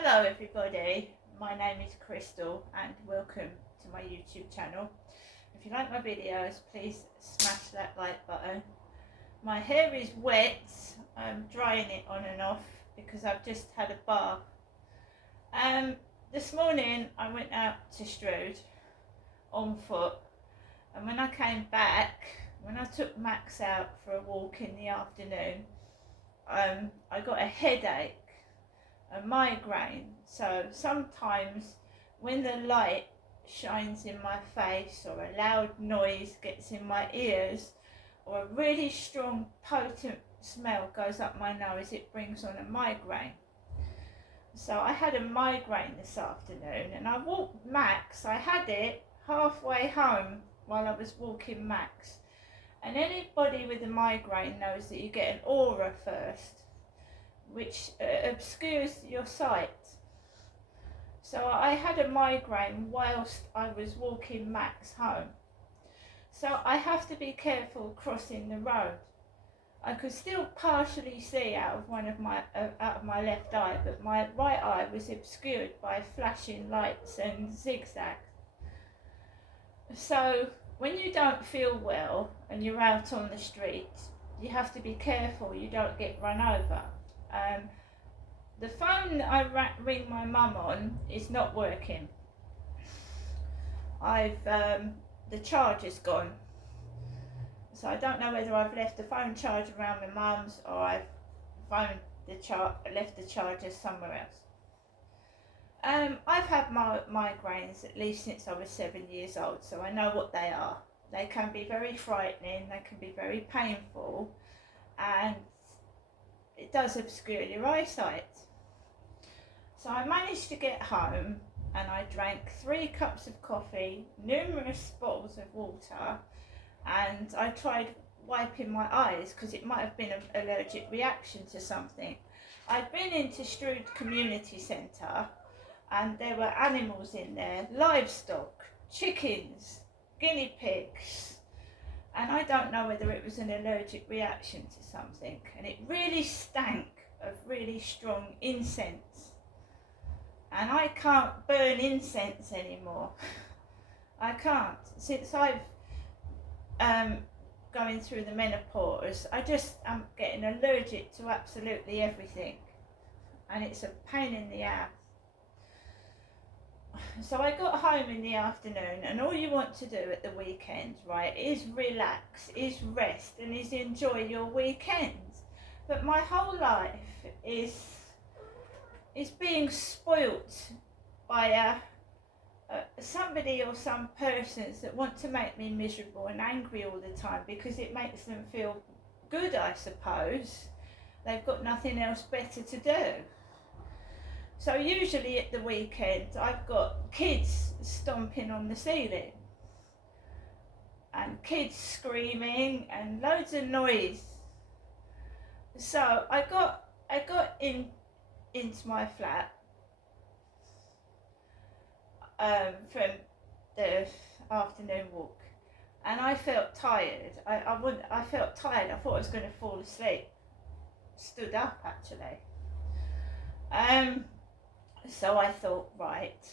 Hello everybody, my name is Crystal and welcome to my YouTube channel. If you like my videos, please smash that like button. My hair is wet, I'm drying it on and off because I've just had a bath. This morning I went out to Strood on foot, and when I came back, when I took Max out for a walk in the afternoon, I got a headache, a migraine. So sometimes when the light shines in my face, or a loud noise gets in my ears, or a really strong potent smell goes up my nose, it brings on a migraine. So I had a migraine this afternoon, and I walked Max. I had it halfway home while I was walking Max. And anybody with a migraine knows that you get an aura first, which obscures your sight. So I had a migraine whilst I was walking Max home. So I have to be careful crossing the road. I could still partially see out of my left eye, but my right eye was obscured by flashing lights and zigzags. So when you don't feel well and you're out on the street, you have to be careful you don't get run over. The phone I ring my mum on is not working. The charger's gone. So I don't know whether I've left the phone charger around my mum's, or I've left the charger somewhere else. I've had migraines at least since I was 7 years old, so I know what they are. They can be very frightening, they can be very painful, and it does obscure your eyesight. So I managed to get home, and I drank 3 cups of coffee, numerous bottles of water, and I tried wiping my eyes because it might have been an allergic reaction to something. I'd been into Strood Community Centre, and there were animals in there, livestock, chickens, guinea pigs, and I don't know whether it was an allergic reaction to something, and it really stank of really strong incense. And I can't burn incense anymore. I can't. Since I've going through the menopause, I'm getting allergic to absolutely everything, and it's a pain in the ass. So I got home in the afternoon, and all you want to do at the weekend, right, is relax, is rest, and is enjoy your weekends. But my whole life is being spoilt by somebody or some persons that want to make me miserable and angry all the time because it makes them feel good, I suppose. They've got nothing else better to do. So usually at the weekend I've got kids stomping on the ceiling and kids screaming and loads of noise. So I got into my flat from the afternoon walk, and I felt tired. I felt tired. I thought I was going to fall asleep. Stood up actually. So I thought, right,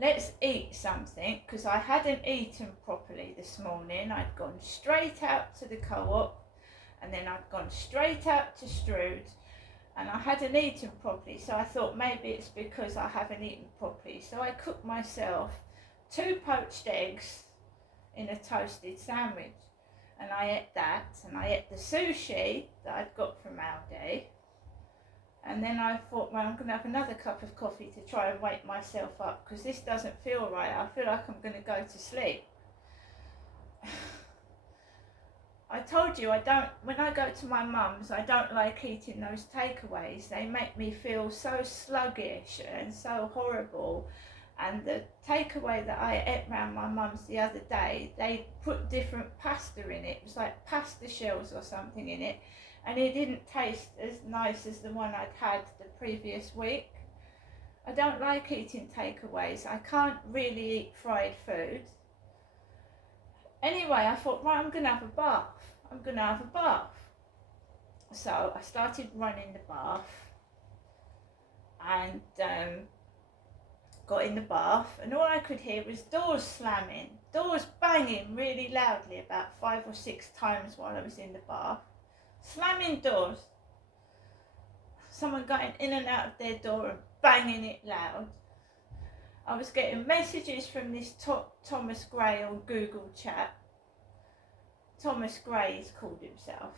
let's eat something, because I hadn't eaten properly this morning. I'd gone straight out to the co-op, and then I'd gone straight out to Strood, and I hadn't eaten properly. So I thought maybe it's because I haven't eaten properly. So I cooked myself 2 poached eggs in a toasted sandwich, and I ate that, and I ate the sushi that I'd got from Aldi. And then I thought, well, I'm going to have another cup of coffee to try and wake myself up, because this doesn't feel right. I feel like I'm going to go to sleep. I told you, when I go to my mum's, I don't like eating those takeaways. They make me feel so sluggish and so horrible. And the takeaway that I ate round my mum's the other day, they put different pasta in it. It was like pasta shells or something in it. And it didn't taste as nice as the one I'd had the previous week. I don't like eating takeaways. I can't really eat fried food. Anyway, I thought, right, I'm going to have a bath. So I started running the bath. and got in the bath, and all I could hear was doors slamming, doors banging really loudly about 5 or 6 times while I was in the bath. Slamming doors. Someone going in and out of their door and banging it loud. I was getting messages from this Thomas Gray on Google chat. Thomas Gray has called himself,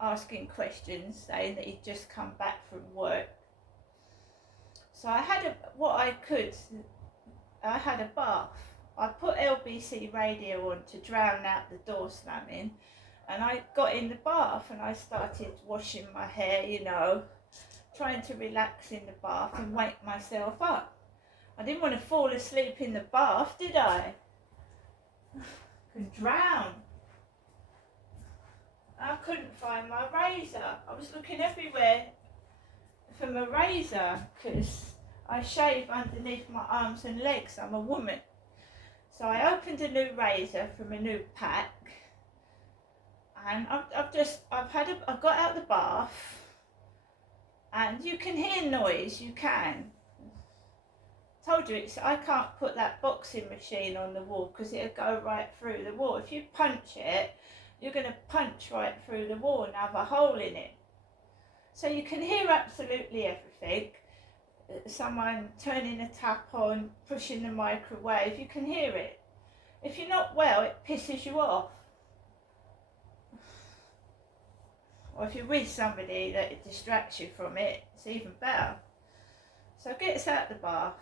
asking questions, saying that he'd just come back from work. So I had a bath. I put LBC radio on to drown out the door slamming, and I got in the bath and I started washing my hair, you know, trying to relax in the bath and wake myself up. I didn't want to fall asleep in the bath, did I? Could drown. I couldn't find my razor. I was looking everywhere for my razor because I shave underneath my arms and legs. I'm a woman. So I opened a new razor from a new pack, and I got out the bath, and you can hear noise. You can. Told you I can't put that boxing machine on the wall because it'll go right through the wall. If you punch it, you're going to punch right through the wall and have a hole in it. So you can hear absolutely everything. Someone turning a tap on, pushing the microwave, you can hear it. If you're not well, it pisses you off. Or if you're with somebody that it distracts you from it, it's even better. So gets out the bath,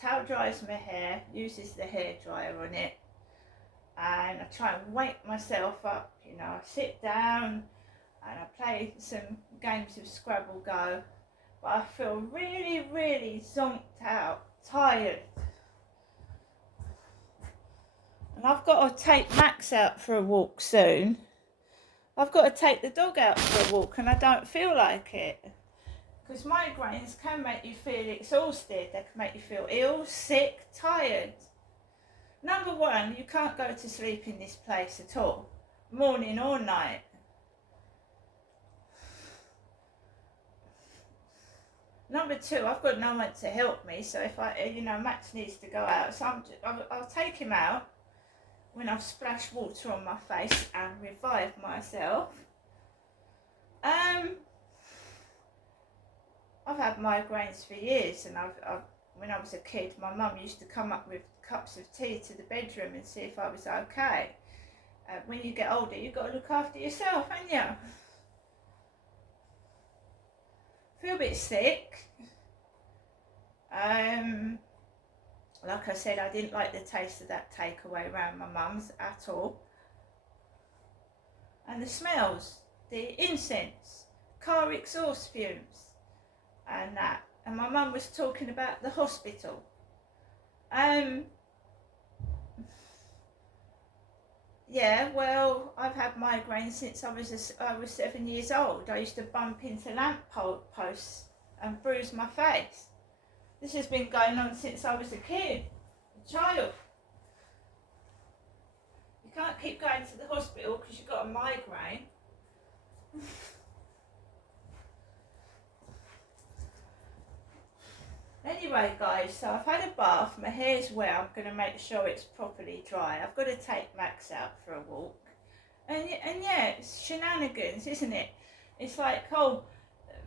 towel dries my hair, uses the hairdryer on it, and I try and wake myself up, you know. I sit down and I play some games of Scrabble Go, but I feel really, really zonked out, tired. And I've got to take Max out for a walk soon. I've got to take the dog out for a walk, and I don't feel like it. Because migraines can make you feel exhausted. They can make you feel ill, sick, tired. Number one, you can't go to sleep in this place at all, morning or night. Number two, I've got no one to help me, so if Max needs to go out, so I'll take him out when I've splashed water on my face and revive myself. I've had migraines for years, and when I was a kid, my mum used to come up with cups of tea to the bedroom and see if I was okay. When you get older, you've got to look after yourself, haven't you? Feel a bit sick. Like I said, I didn't like the taste of that takeaway around my mum's at all. And the smells, the incense, car exhaust fumes, and that. And my mum was talking about the hospital. Yeah, well, I've had migraines since I was 7 years old. I used to bump into lamp posts and bruise my face. This has been going on since I was a kid, a child. You can't keep going to the hospital because you've got a migraine. Anyway, guys, so I've had a bath, my hair's wet, I'm going to make sure it's properly dry. I've got to take Max out for a walk. And yeah, it's shenanigans, isn't it? It's like,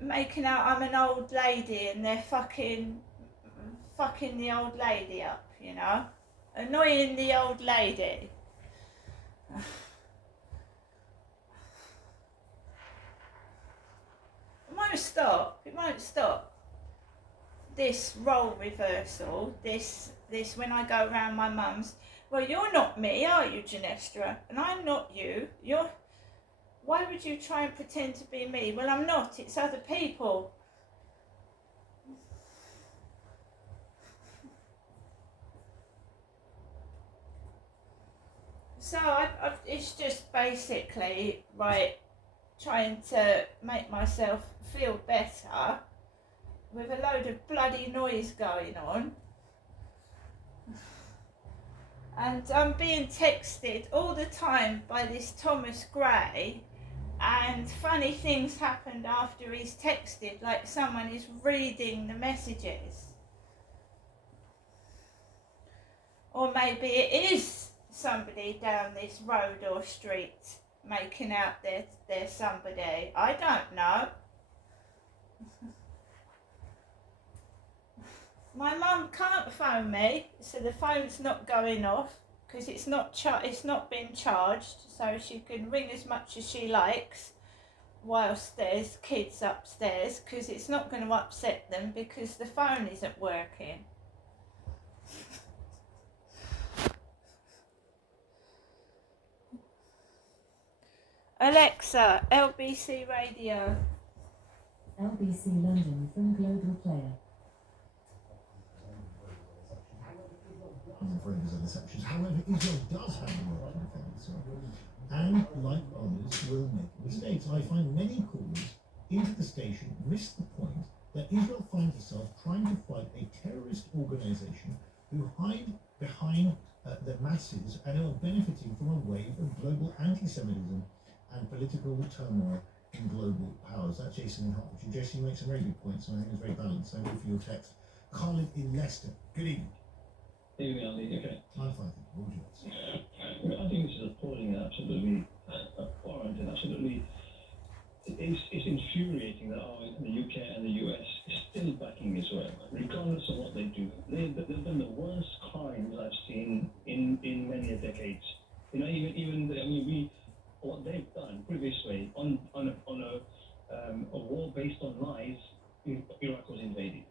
making out I'm an old lady and they're fucking the old lady up, you know? Annoying the old lady. It won't stop. This role reversal, this when I go around my mum's, well, you're not me, are you, Ginestra? And I'm not you. Why would you try and pretend to be me? Well, I'm not, it's other people. So it's just basically, right, trying to make myself feel better with a load of bloody noise going on. And I'm being texted all the time by this Thomas Gray, And funny things happened after he's texted, like someone is reading the messages. Or maybe it is somebody down this road or street making out they're somebody. I don't know. My mum can't phone me, so the phone's not going off because it's not been charged, so she can ring as much as she likes whilst there's kids upstairs, because it's not going to upset them because the phone isn't working. Alexa, LBC Radio. LBC London from Global Player. I'm afraid there's other sections. However, Israel does have the right to defend itself, and like others, will make mistakes. I find many callers into the station miss the point that Israel finds itself trying to fight a terrorist organization who hide behind the masses and are benefiting from a wave of global anti-Semitism and political turmoil in global powers. That's Jason in Hertfordshire. Jason, you make some very good points, and I think it's very balanced. Thank you for your text. Khalid in Leicester. Good evening. Evening, Andy. Okay. I'm fine, thank you. What would you like to say? I think this is appalling and absolutely abhorrent and absolutely. It's infuriating that the UK and the US is still backing Israel, regardless of what they do. They've done the worst crimes I've seen in many decades. You know, what they've done, put it this way, on a war based on lies, Iraq was invaded.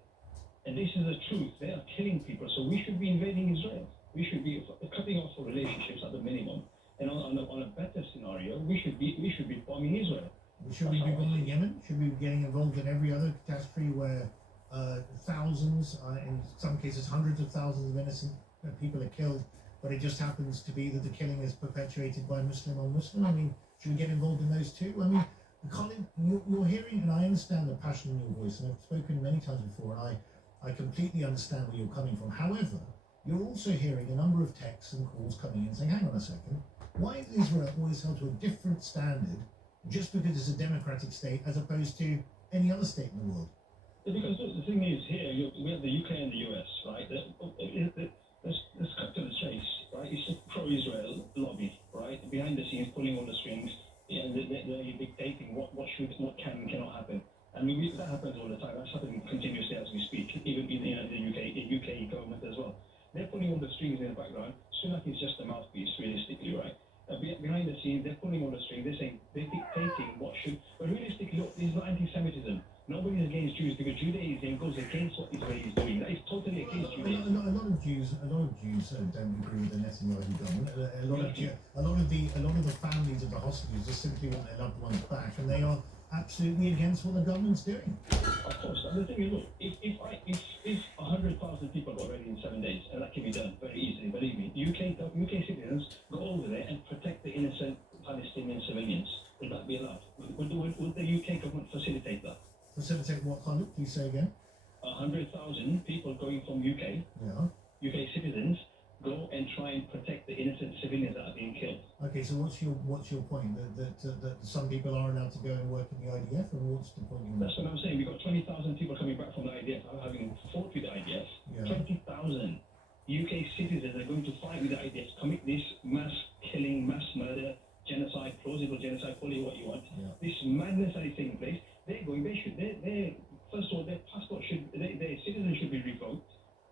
And this is the truth. They are killing people, so we should be invading Israel. We should be cutting off our relationships at the minimum. And on a better scenario, we should be bombing Israel. Should we be bombing Yemen? Should we be getting involved in every other catastrophe where thousands, in some cases hundreds of thousands of innocent people are killed, but it just happens to be that the killing is perpetuated by Muslim on Muslim? I mean, should we get involved in those too? I mean, Colin, you're hearing, and I understand the passion in your voice, and I've spoken many times before, and I completely understand where you're coming from. However, you're also hearing a number of texts and calls coming in saying, hang on a second, why is Israel always held to a different standard just because it's a democratic state as opposed to any other state in the world? Because the thing is, here we have the UK and the US, right? Let's cut to the chase, right? It's a pro-Israel lobby, right? Behind the scenes, pulling all the strings, and they're dictating what can and cannot happen. And that happens all the time. That's happening continuously as we speak, even in the UK government as well. They're pulling all the strings in the background. Sunak is just a mouthpiece, realistically, right? Behind the scenes, they're pulling all the strings. They're dictating what should. But realistically, look, this is not anti-Semitism. Nobody's against Jews because Judaism goes against what Israel is doing. That is totally against Judaism. A lot of Jews don't agree with the Netanyahu government. A lot of the families of the hostages just simply want their loved ones back, and they are absolutely against what the government's doing. Of course. And the thing is, look, if 100,000 people got ready in 7 days, and that can be done very easily, believe me, UK citizens go over there and protect the innocent Palestinian civilians. Would that be allowed? Would the UK government facilitate that? Facilitate what, Khalid? Please say again. 100,000 people going from UK citizens, go and try and protect the innocent civilians that are being killed. Okay, so what's your point? That some people are allowed to go and work in the IDF, and what's the point? That's what I'm saying. We've got 20,000 people coming back from the IDF, having fought with the IDF. Yeah. 20,000 UK citizens are going to fight with the IDF, commit this mass killing, mass murder, genocide, plausible genocide, call it what you want. Yeah. This madness that is taking place. First of all, their passport their citizenship should be revoked.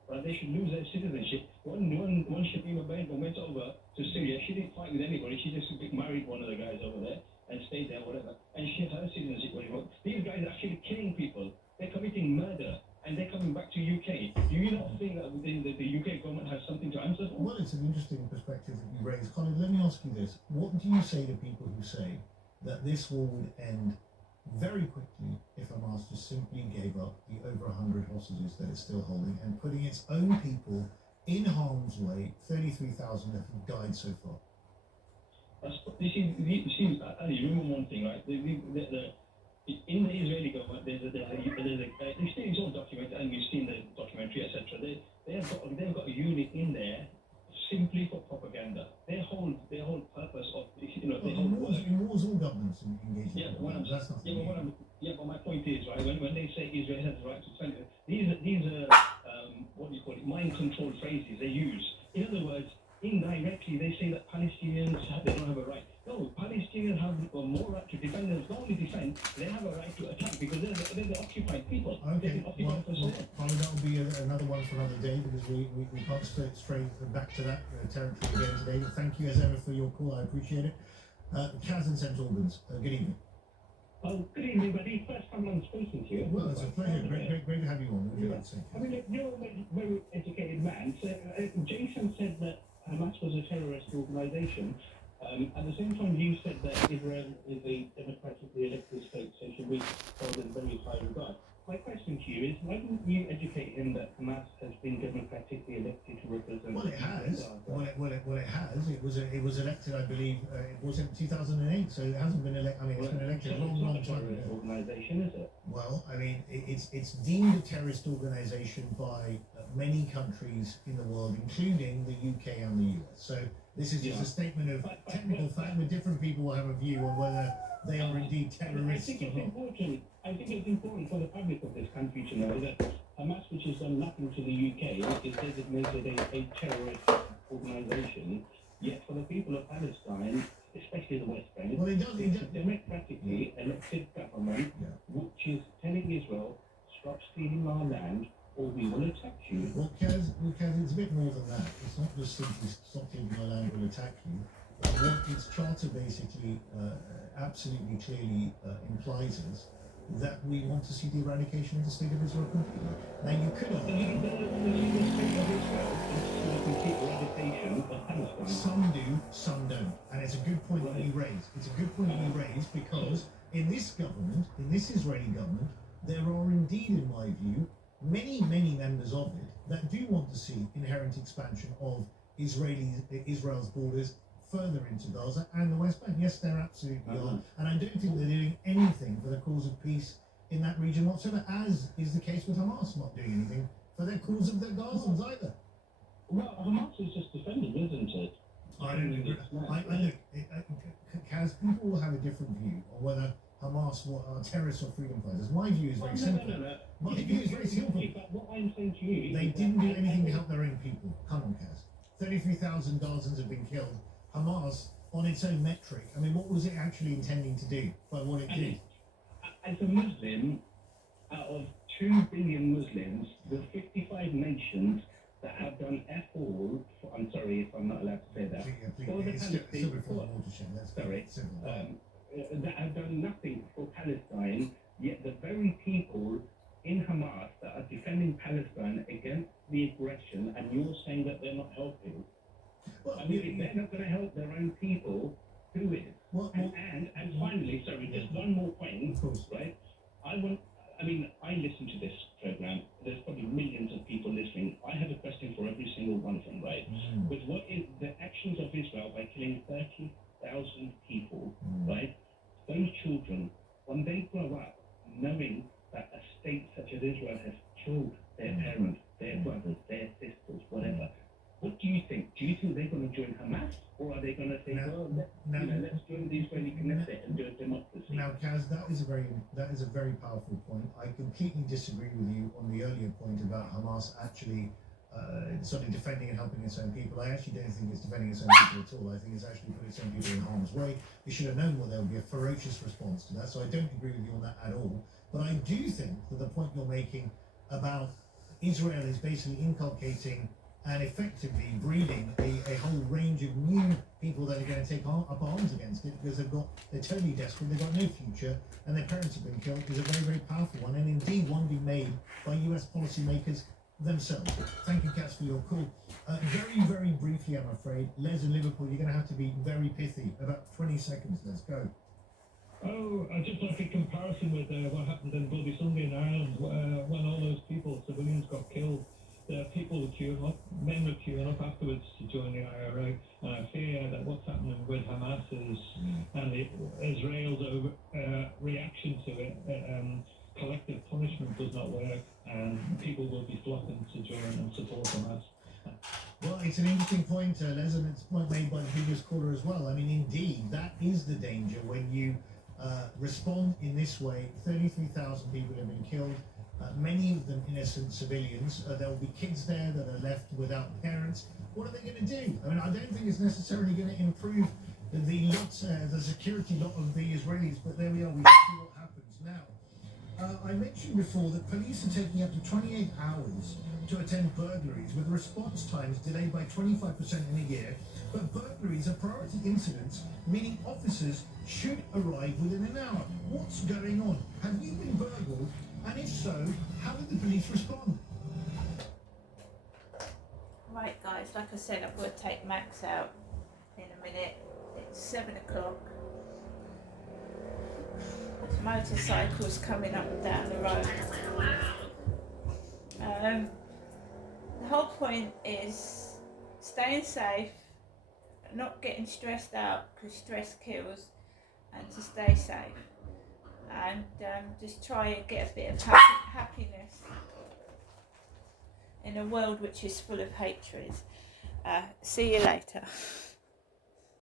Right? They should lose their citizenship. One Shabima Bainbom went over to Syria. She didn't fight with anybody. She just married one of the guys over there and stayed there, whatever. And her citizenship was revoked. These guys are actually killing people. They're committing murder. And they're coming back to UK. Do you not think that the UK government has something to answer for? Well, it's an interesting perspective that you raise. Colin, let me ask you this. What do you say to people who say that this war would end very quickly if Hamas just simply gave up the over 100 hostages that it's still holding and putting its own people in harm's way? 33,000 have died so far. You remember one thing, right? In the Israeli government, it's all documented, and you've seen the documentary, etc. They've got a unit in there simply for propaganda. Their whole purpose of in wars course, all governments engage in Yeah, but what I'm, that's nothing yeah, but new. what I'm, yeah, but my point is, right, when they say Israel has the right to defend it, these are what do you call it, mind control phrases they use. In other words, indirectly they say that Palestinians they don't have a right. No, Palestinians have a more right to defend themselves. Not only defend, they have a right to attack because they're the occupied people. Okay, They're the occupied well, probably that will be another one for another day because we can't straight back to that territory again today. But thank you as ever for your call. I appreciate it. Kaz in St Albans. Good evening. Oh, good evening, buddy. First time I'm speaking to you. Well, it's a pleasure. Great to have you on. What would you like to say? I mean, you're a very educated man. So, Jason said that Hamas was a terrorist organization. At the same time, you said that Israel is a democratically elected state, so should be held in very high regard. My question to you is, why didn't you educate him that Hamas has been democratically elected to represent? Well, it has. Well, it has. It was elected, I believe. It was in 2008, so it hasn't been elected. I mean, it's been elected a long time ago. Organization, is it? Well, I mean, it's deemed a terrorist organization by many countries in the world, including the UK and the US. So this is just a statement of technical fact, but different people will have a view on whether they are indeed terrorists or not. I think it's important for the public of this country to know that Hamas, which has done nothing to the UK, is designated a terrorist organization. Yet for the people of Palestine, especially the West Bank, Well, it does. it's a democratically elected government which is telling Israel, stop stealing our land or we will attack you. Well, Kaz, it's a bit more than that. It's not just simply stop taking my land will attack you. What its charter basically absolutely clearly implies is that we want to see the eradication of the state of Israel completely. Now, you could The argue, legal state of Israel is the complete eradication of Palestine. some do, some don't. And it's a good point that you raise. It's a good point that you raise because in this government, in this Israeli government, there are indeed, in my view, many members of it that do want to see inherent expansion of Israel's borders further into Gaza and the West Bank. Yes, there absolutely are. And I don't think they're doing anything for the cause of peace in that region whatsoever, as is the case with Hamas not doing anything for the cause of the Gazans either. Well, Hamas is just defending, isn't it? I don't agree. Kaz, people will have a different view on whether Hamas are terrorists or freedom fighters. My view is very simple. My view is very simple. But what I'm saying to you They is didn't do anything to help their own people. Come on, Kaz. 33,000 Gazans have been killed. Hamas, on its own metric, I mean, what was it actually intending to do by what it did? As a Muslim, out of 2 billion Muslims, the 55 nations that have done F all, I'm sorry if I'm not allowed to say that, for the It's still Palestine, before the watershed. That's sorry, simple. that have done nothing for Palestine, yet the very people in Hamas that are defending Palestine against the aggression, and you're saying that they're not helping. Well, I mean, if they're not going to help their own people, who is? well, And finally, sorry, just one more point, of course. right? I listen to this program. There's probably millions of people listening. I have a question for every single one of them, right? With what is the actions of Israel by killing 30,000 people, right? Those children, when they grow up, knowing that a state such as Israel has killed their parents, their brothers, their sisters, whatever, what do you think? Do you think they're going to join Hamas, or are they going to say, let's join the Israeli Knesset and do a democracy? Now, Kaz, that is a very powerful point. I completely disagree with you on the earlier point about Hamas actually sort of defending and helping its own people. I actually don't think it's defending its own people at all. I think it's actually put its own people in harm's way. It should have known well there would be a ferocious response to that. So I don't agree with you on that at all. But I do think that the point you're making about Israel is basically inculcating and effectively breeding a whole range of new people that are going to take up arms against it because they're totally desperate, they've got no future, and their parents have been killed is a very, very powerful one, and indeed one being made by US policymakers themselves. Thank you, Kaz, for your call. Very, very briefly, I'm afraid, Les in Liverpool, you're going to have to be very pithy. About 20 seconds, let's go. Oh, I just like a comparison with what happened in Bloody Sunday in Ireland when all those people, civilians, got killed. People were queuing up, men were queuing up afterwards to join the IRA. And I fear that what's happening with Hamas is, and Israel's reaction to it, collective punishment does not work, and people will be flocking to join and support Hamas. Well, it's an interesting point, Les, and it's a point made by the previous caller as well. I mean, indeed, that is the danger when respond in this way. 33,000 people have been killed, many of them innocent civilians. There will be kids there that are left without parents. What are they going to do? I mean, I don't think it's necessarily going to improve the security lot of the Israelis, but there we are. We see what happens now. I mentioned before that police are taking up to 28 hours to attend burglaries, with response times delayed by 25% in a year. But burglaries are priority incidents, meaning officers should arrive within an hour. What's going on? Have you been burgled? And if so, how did the police respond? Right, guys, like I said, I'm going to take Max out in a minute. It's 7 o'clock. There's motorcycles coming up and down the road. The whole point is staying safe, not getting stressed out because stress kills, and to stay safe. And just try and get a bit of happiness in a world which is full of hatred. See you later.